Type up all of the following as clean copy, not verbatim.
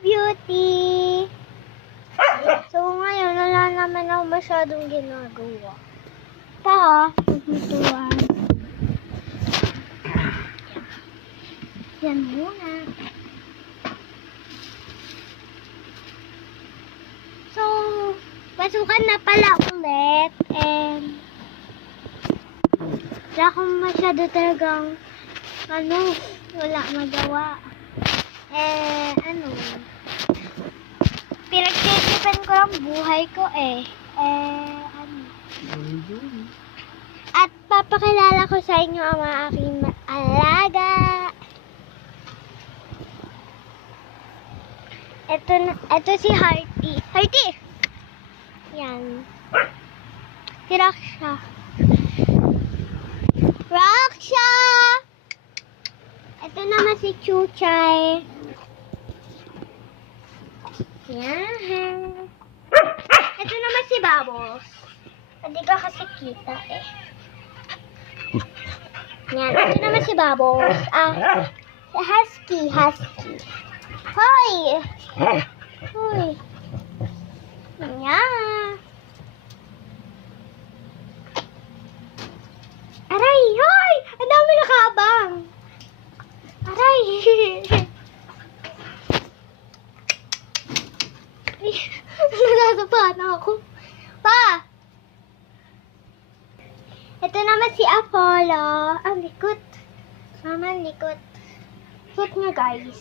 beauty! So, ngayon, wala naman ako masyadong ginagawa. Magmutuan. Yan muna. So, pasukan na pala ulit. And, wala akong masyado talagang, wala magawa. Pinagtitipan ko lang buhay ko At papakilala ko sa inyo ang mga aking alaga. Ito si Hearty. Hearty! Yan. Si Raksha. Raksha! Ito naman si Chuchay. Yan. Ito naman si Bubbles. Hindi ka kasi kita Yan. Ito naman si Bubbles. Si Husky. Hoy! Hoy! Yan. Aray! Hoy! Ang dami nakaabang! Aray! Nagagabahan ako. Pa! Ito naman si Apollo. Ang likot. Mama, ang likot. Likot niya, guys.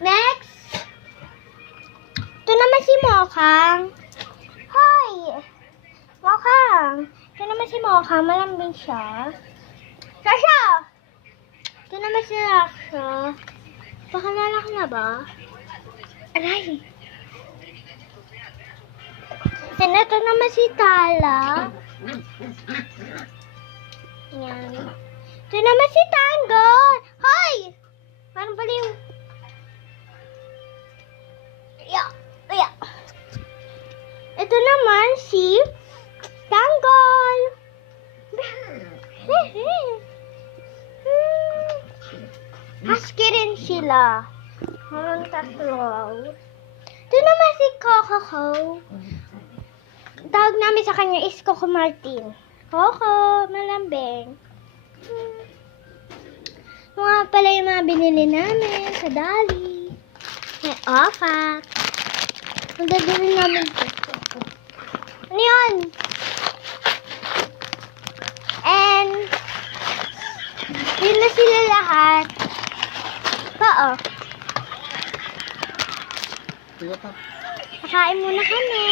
Next! Ito naman si Mokhang. Hoy! Mokhang! Ito naman si Mokhang. Malambing siya. Rasha! Ito naman si Rasha. Pakalala ko na ba? Aray! And ito naman si Tala. Yan. Ito naman si Tango. Hoy! Parang pala yung... Ito naman si Tanggol. Husky rin sila. Parang tatlo. Ito naman si Coco. Tawag namin sa kanya is Coco Martin. Coco, malambing. Mga pala yung mga binili namin sa Dali. May offer. Ang dadali namin dito. Ano yun? And, yun na sila lahat. Kakain muna kami.